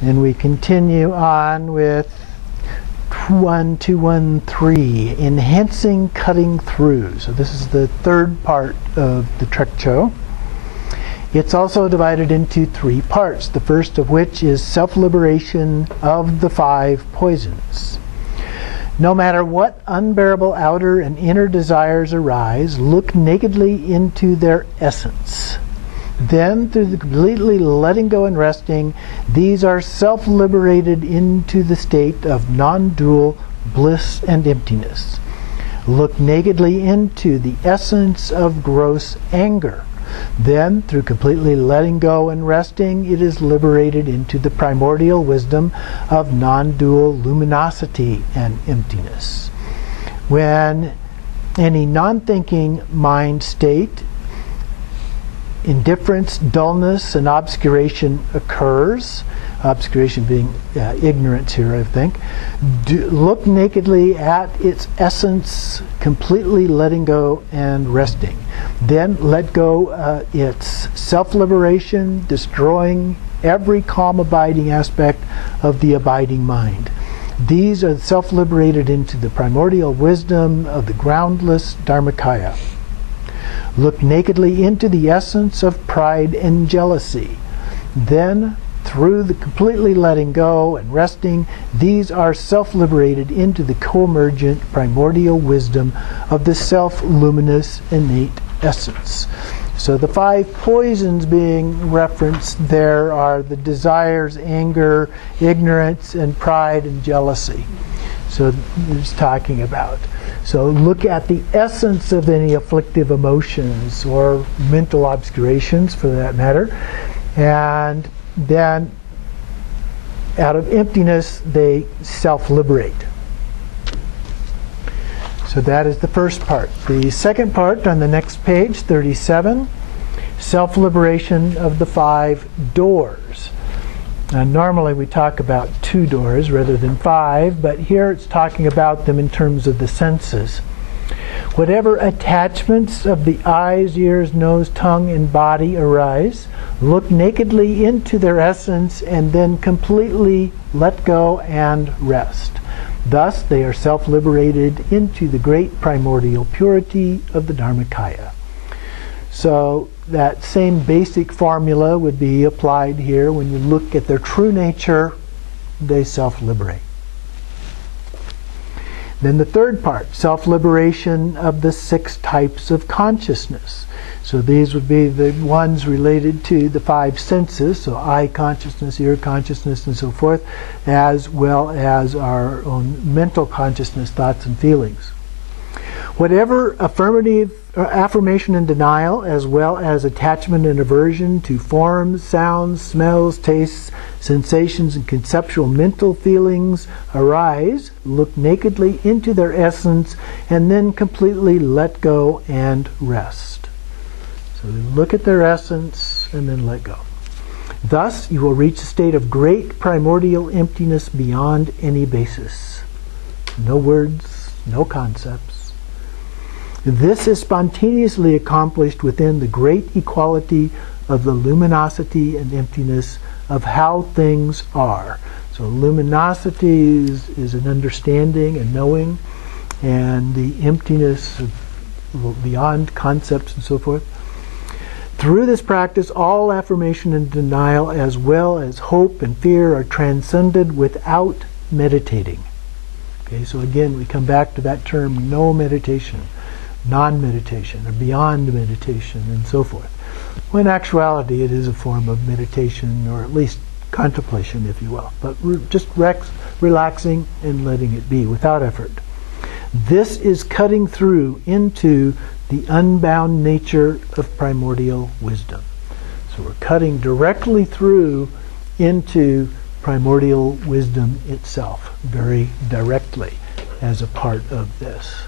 And we continue on with 1213, enhancing cutting through. So this is the third part of the trekcho. It's also divided into three parts, the first of which is self-liberation of the 5 poisons. No matter what unbearable outer and inner desires arise, look nakedly into their essence. Then, through the completely letting go and resting, these are self-liberated into the state of non-dual bliss and emptiness. Look nakedly into the essence of gross anger. Then, through completely letting go and resting, it is liberated into the primordial wisdom of non-dual luminosity and emptiness. When any non-thinking mind state, indifference, dullness, and obscuration occurs, obscuration being ignorance here, I think, look nakedly at its essence, completely letting go and resting. Then let go its self-liberation, destroying every calm abiding aspect of the abiding mind. These are self-liberated into the primordial wisdom of the groundless Dharmakaya. Look nakedly into the essence of pride and jealousy. Then, through the completely letting go and resting, these are self-liberated into the co-emergent primordial wisdom of the self-luminous innate essence. So the 5 poisons being referenced there are the desires, anger, ignorance, and pride and jealousy. So it's talking about. So look at the essence of any afflictive emotions or mental obscurations for that matter. And then out of emptiness they self-liberate. So that is the first part. The second part on the next page, 37, self-liberation of the 5 doors. Now, normally we talk about 2 doors rather than 5, but here it's talking about them in terms of the senses. Whatever attachments of the eyes, ears, nose, tongue, and body arise, look nakedly into their essence and then completely let go and rest. Thus, they are self-liberated into the great primordial purity of the Dharmakaya. So that same basic formula would be applied here. When you look at their true nature, they self-liberate. Then the third part, self-liberation of the 6 types of consciousness. So these would be the ones related to the 5 senses, so eye consciousness, ear consciousness, and so forth, as well as our own mental consciousness, thoughts and feelings. Whatever affirmation and denial, as well as attachment and aversion to forms, sounds, smells, tastes, sensations, and conceptual mental feelings arise, look nakedly into their essence, and then completely let go and rest. So look at their essence and then let go. Thus, you will reach a state of great primordial emptiness beyond any basis. No words, no concepts. This is spontaneously accomplished within the great equality of the luminosity and emptiness of how things are. So luminosity is an understanding and knowing, and the emptiness of beyond concepts and so forth. Through this practice, all affirmation and denial, as well as hope and fear, are transcended without meditating. Okay, so again, we come back to that term, no meditation, non-meditation, or beyond meditation, and so forth. When in actuality, it is a form of meditation, or at least contemplation, if you will. But just relaxing and letting it be without effort. This is cutting through into the unbound nature of primordial wisdom. So we're cutting directly through into primordial wisdom itself, very directly, as a part of this.